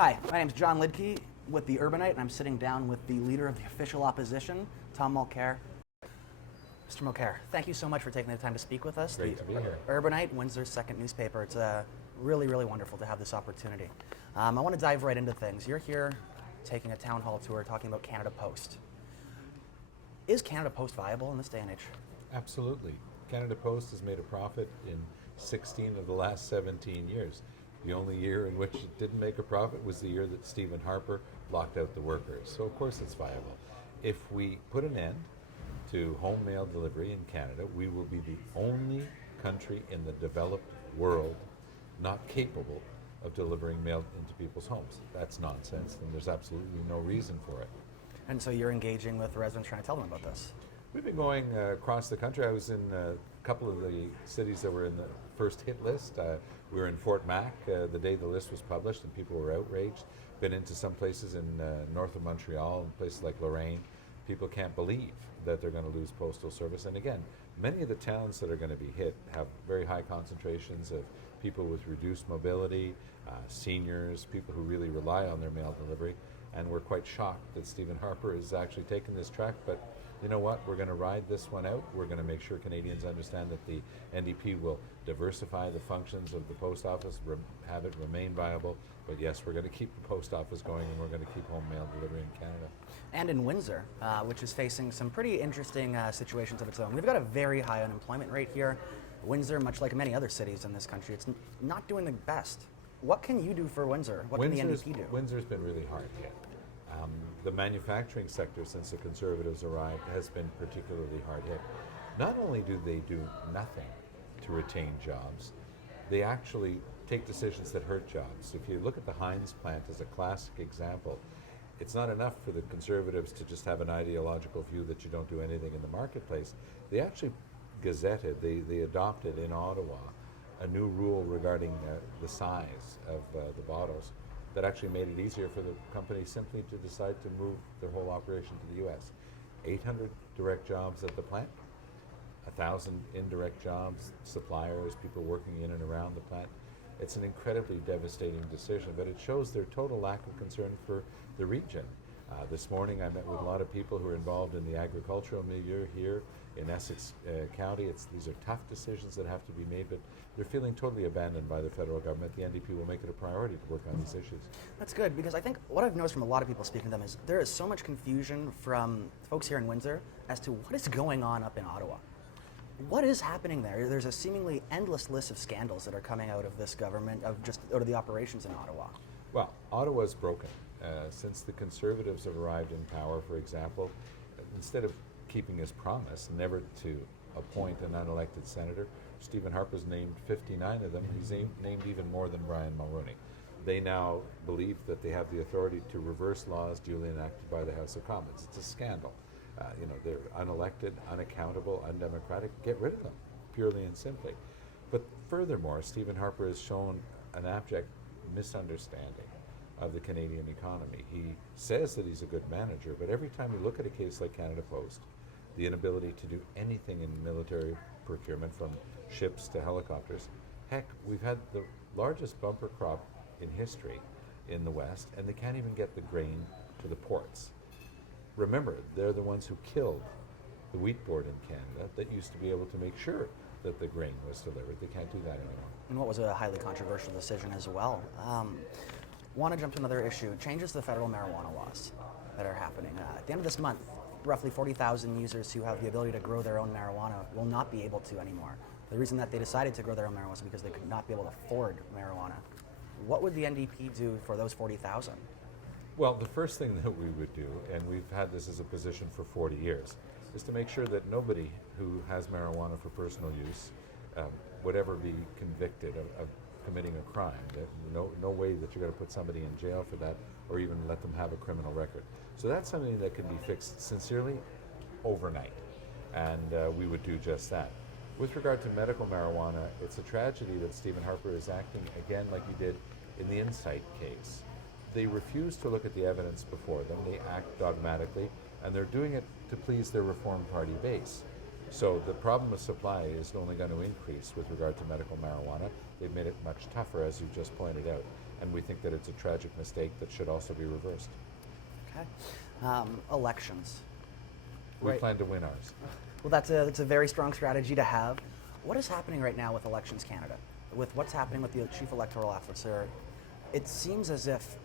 Hi, my name is Jon Liedtke with the Urbanite, and I'm sitting down with the leader of the official opposition, Tom Mulcair. Mr. Mulcair, thank you so much for taking the time to speak with us. Great to be here. Urbanite, Windsor's second newspaper. It's really, really wonderful to have this opportunity. I want to dive right into things. You're here taking a town hall tour talking about Canada Post. Is Canada Post viable in this day and age? Absolutely. Canada Post has made a profit in 16 of the last 17 years. The only year in which it didn't make a profit was the year that Stephen Harper locked out the workers. So of course it's viable. If we put an end to home mail delivery in Canada, we will be the only country in the developed world not capable of delivering mail into people's homes. That's nonsense, and there's absolutely no reason for it. And so you're engaging with residents trying to tell them about this? We've been going across the country. I was in a couple of the cities that were in the first hit list. We were in Fort Mac the day the list was published, and people were outraged. Been into some places in north of Montreal and places like Lorraine. People can't believe that they're going to lose postal service. And again, many of the towns that are going to be hit have very high concentrations of people with reduced mobility, seniors, people who really rely on their mail delivery. And we're quite shocked that Stephen Harper is actually taking this track, but you know what? We're going to ride this one out. We're going to make sure Canadians understand that the NDP will diversify the functions of the post office, have it remain viable. But yes, we're going to keep the post office going, and we're going to keep home mail delivery in Canada. And in Windsor, which is facing some pretty interesting situations of its own. We've got a very high unemployment rate here. Windsor, much like many other cities in this country, it's not doing the best. What can you do for Windsor? What can the NDP do? Windsor's been really hard hit. The manufacturing sector, since the Conservatives arrived, has been particularly hard hit. Not only do they do nothing to retain jobs, they actually take decisions that hurt jobs. If you look at the Heinz plant as a classic example, it's not enough for the Conservatives to just have an ideological view that you don't do anything in the marketplace. They actually gazetted, they adopted in Ottawa a new rule regarding the size of the bottles that actually made it easier for the company simply to decide to move their whole operation to the U.S. 800 direct jobs at the plant, 1,000 indirect jobs, suppliers, people working in and around the plant. It's an incredibly devastating decision, but it shows their total lack of concern for the region. This morning I met with a lot of people who are involved in the agricultural milieu here in Essex County. These are tough decisions that have to be made, but they're feeling totally abandoned by the federal government. The NDP will make it a priority to work on these issues. That's good, because I think what I've noticed from a lot of people speaking to them is there is so much confusion from folks here in Windsor as to what is going on up in Ottawa. What is happening there? There's a seemingly endless list of scandals that are coming out of this government, out of the operations in Ottawa. Well, Ottawa's broken. Since the Conservatives have arrived in power, for example, instead of keeping his promise never to appoint an unelected senator, Stephen Harper's named 59 of them. He's named even more than Brian Mulroney. They now believe that they have the authority to reverse laws duly enacted by the House of Commons. It's a scandal. They're unelected, unaccountable, undemocratic. Get rid of them, purely and simply. But furthermore, Stephen Harper has shown an abject misunderstanding of the Canadian economy. He says that he's a good manager, but every time you look at a case like Canada Post, the inability to do anything in military procurement, from ships to helicopters, heck, we've had the largest bumper crop in history in the West, and they can't even get the grain to the ports. Remember, they're the ones who killed the wheat board in Canada that used to be able to make sure that the grain was delivered. They can't do that anymore. And what was a highly controversial decision as well. Want to jump to another issue, changes to the federal marijuana laws that are happening. At the end of this month, roughly 40,000 users who have the ability to grow their own marijuana will not be able to anymore. The reason that they decided to grow their own marijuana was because they could not be able to afford marijuana. What would the NDP do for those 40,000? Well, the first thing that we would do, and we've had this as a position for 40 years, is to make sure that nobody who has marijuana for personal use would ever be convicted of committing a crime. That no way that you're going to put somebody in jail for that, or even let them have a criminal record. So that's something that can be fixed sincerely overnight, and we would do just that. With regard to medical marijuana, it's a tragedy that Stephen Harper is acting again like he did in the Insight case. They refuse to look at the evidence before them. They act dogmatically, and they're doing it to please their Reform Party base. So the problem of supply is only going to increase with regard to medical marijuana. They've made it much tougher, as you just pointed out. and we think that it's a tragic mistake that should also be reversed. Okay. Elections. We Right. plan to win ours. Well, that's a very strong strategy to have. What is happening right now with Elections Canada? With what's happening with the Chief Electoral Officer, it seems as if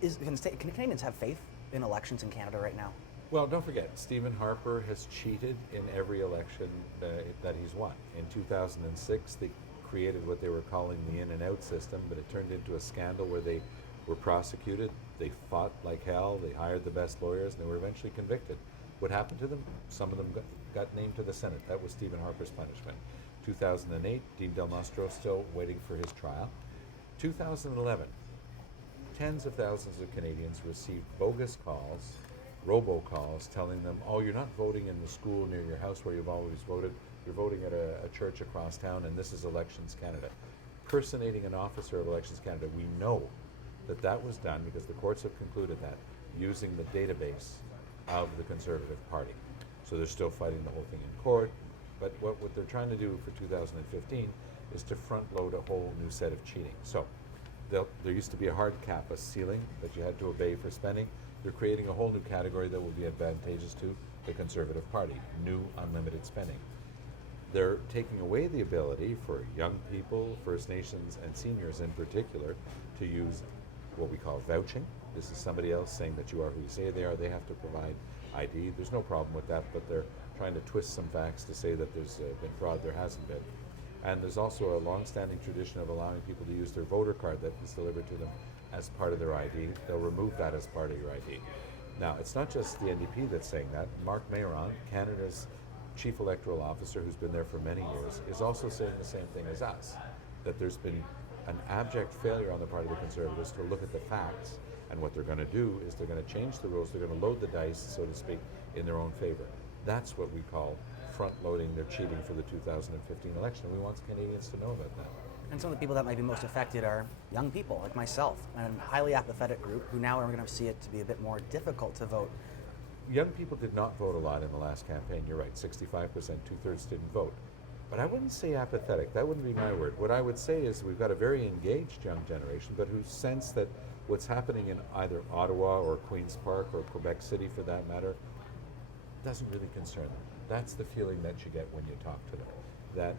can Canadians have faith in elections in Canada right now? Well, don't forget, Stephen Harper has cheated in every election that he's won. In 2006, they created what they were calling the in and out system, but it turned into a scandal where they were prosecuted. They fought like hell. They hired the best lawyers, and they were eventually convicted. What happened to them? Some of them got named to the Senate. That was Stephen Harper's punishment. 2008, Dean Del Nostro still waiting for his trial. 2011, tens of thousands of Canadians received bogus calls, robocalls, telling them, oh, you're not voting in the school near your house where you've always voted. You're voting at a church across town, and this is Elections Canada. Personating an officer of Elections Canada, we know that that was done because the courts have concluded that using the database of the Conservative Party. So they're still fighting the whole thing in court, but what they're trying to do for 2015 is to front load a whole new set of cheating. So there used to be a hard cap, a ceiling that you had to obey for spending. They're creating a whole new category that will be advantageous to the Conservative Party, new unlimited spending. They're taking away the ability for young people, First Nations, and seniors in particular to use what we call vouching. This is somebody else saying that you are who you say they are. They have to provide ID. There's no problem with that, but they're trying to twist some facts to say that there's been fraud. There hasn't been. And there's also a long-standing tradition of allowing people to use their voter card that is delivered to them as part of their ID. They'll remove that as part of your ID. Now, it's not just the NDP that's saying that. Mark Mayron, Canada's Chief Electoral Officer, who's been there for many years, is also saying the same thing as us, that there's been an abject failure on the part of the Conservatives to look at the facts, and what they're going to do is they're going to change the rules, they're going to load the dice, so to speak, in their own favor. That's what we call front-loading their cheating for the 2015 election. We want Canadians to know about that. And some of the people that might be most affected are young people, like myself, and a highly apathetic group who now are going to see it to be a bit more difficult to vote. Young people did not vote a lot in the last campaign. You're right, 65%, two-thirds didn't vote. But I wouldn't say apathetic. That wouldn't be my word. What I would say is we've got a very engaged young generation, but who sense that what's happening in either Ottawa or Queen's Park or Quebec City, for that matter, doesn't really concern them. That's the feeling that you get when you talk to them. That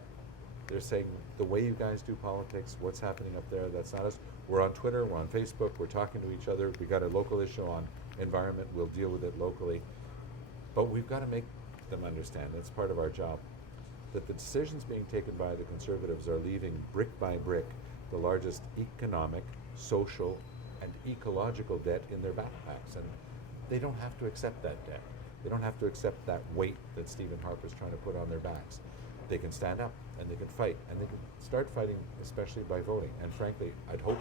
they're saying, the way you guys do politics, what's happening up there, that's not us. We're on Twitter, we're on Facebook, we're talking to each other. We got a local issue on environment, we'll deal with it locally. But we've got to make them understand, that's part of our job, that the decisions being taken by the Conservatives are leaving brick by brick the largest economic, social, and ecological debt in their backpacks. And they don't have to accept that debt. They don't have to accept that weight that Stephen Harper's trying to put on their backs. They can stand up and they can fight, and they can start fighting, especially by voting. And frankly, I'd hope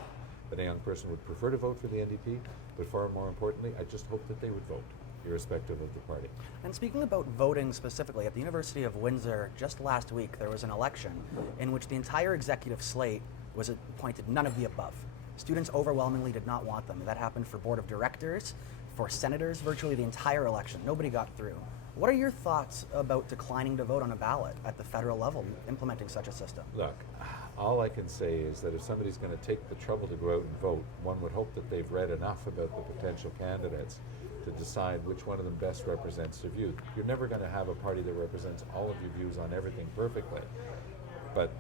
that a young person would prefer to vote for the NDP, but far more importantly, I just hope that they would vote, irrespective of the party. And speaking about voting specifically, at the University of Windsor just last week, there was an election in which the entire executive slate was appointed none of the above. Students overwhelmingly did not want them. That happened for board of directors, for senators, virtually the entire election. Nobody got through. What are your thoughts about declining to vote on a ballot at the federal level, implementing such a system? Look, all I can say is that if somebody's going to take the trouble to go out and vote, one would hope that they've read enough about the potential candidates to decide which one of them best represents their view. You're never going to have a party that represents all of your views on everything perfectly, but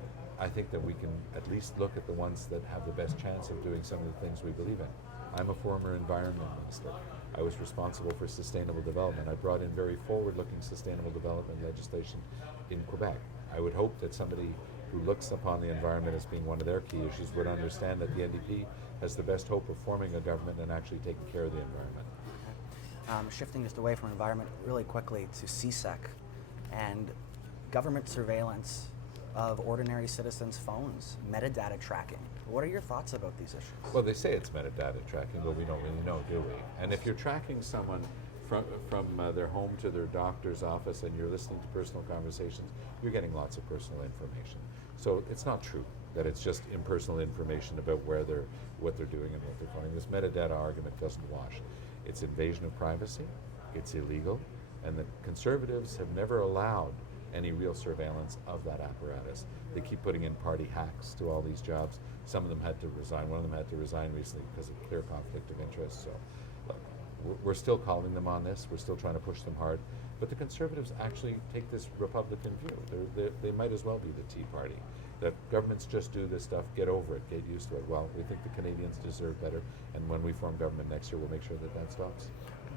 I think that we can at least look at the ones that have the best chance of doing some of the things we believe in. I'm a former environment minister. I was responsible for sustainable development. I brought in very forward-looking sustainable development legislation in Quebec. I would hope that somebody who looks upon the environment as being one of their key issues would understand that the NDP has the best hope of forming a government and actually taking care of the environment. Shifting just away from environment really quickly to CSEC and government surveillance of ordinary citizens' phones, metadata tracking. What are your thoughts about these issues? Well, they say it's metadata tracking, but we don't really know, do we? And if you're tracking someone from their home to their doctor's office and you're listening to personal conversations, you're getting lots of personal information. So it's not true that it's just impersonal information about what they're doing and what they're finding. This metadata argument doesn't wash. It's invasion of privacy, it's illegal, and the Conservatives have never allowed any real surveillance of that apparatus. They keep putting in party hacks to all these jobs. Some of them had to resign. One of them had to resign recently because of clear conflict of interest. So we're still calling them on this. We're still trying to push them hard. But the Conservatives actually take this Republican view. They might as well be the Tea Party. That governments just do this stuff, get over it, get used to it. Well, we think the Canadians deserve better, and when we form government next year, we'll make sure that stops.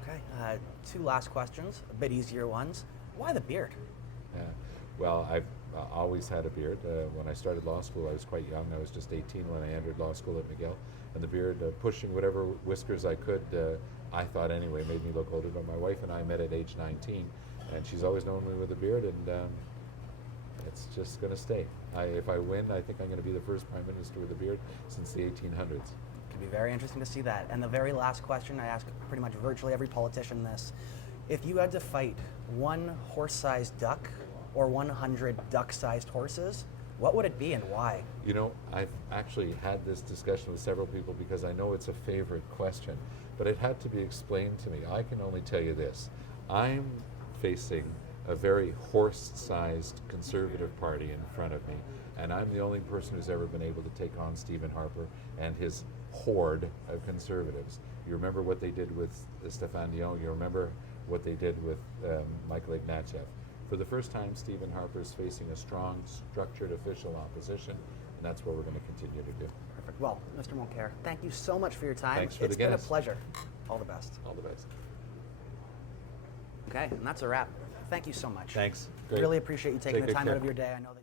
Okay, 2 last questions, a bit easier ones. Why the beard? Yeah. Well, I've always had a beard. When I started law school, I was quite young. I was just 18 when I entered law school at McGill. And the beard, pushing whatever whiskers I could, I thought anyway, made me look older. But my wife and I met at age 19, and she's always known me with a beard, and it's just going to stay. If I win, I think I'm going to be the first Prime Minister with a beard since the 1800s. It'll be very interesting to see that. And the very last question, I ask pretty much virtually every politician this. If you had to fight one horse-sized duck or 100 duck-sized horses, what would it be and why? You know, I've actually had this discussion with several people because I know it's a favorite question, but it had to be explained to me. I can only tell you this. I'm facing a very horse-sized Conservative Party in front of me, and I'm the only person who's ever been able to take on Stephen Harper and his horde of Conservatives. You remember what they did with Stéphane Dion. You remember what they did with Michael Ignatieff. For the first time, Stephen Harper is facing a strong, structured official opposition, and that's what we're going to continue to do. Perfect. Well, Mr. Mulcair, thank you so much for your time. Thanks for It's the been a Guinness. pleasure. All the best. All the best. Okay, and that's a wrap. Thank you so much. Thanks. Great. Really appreciate you taking Take the good time care. out of your day. I know that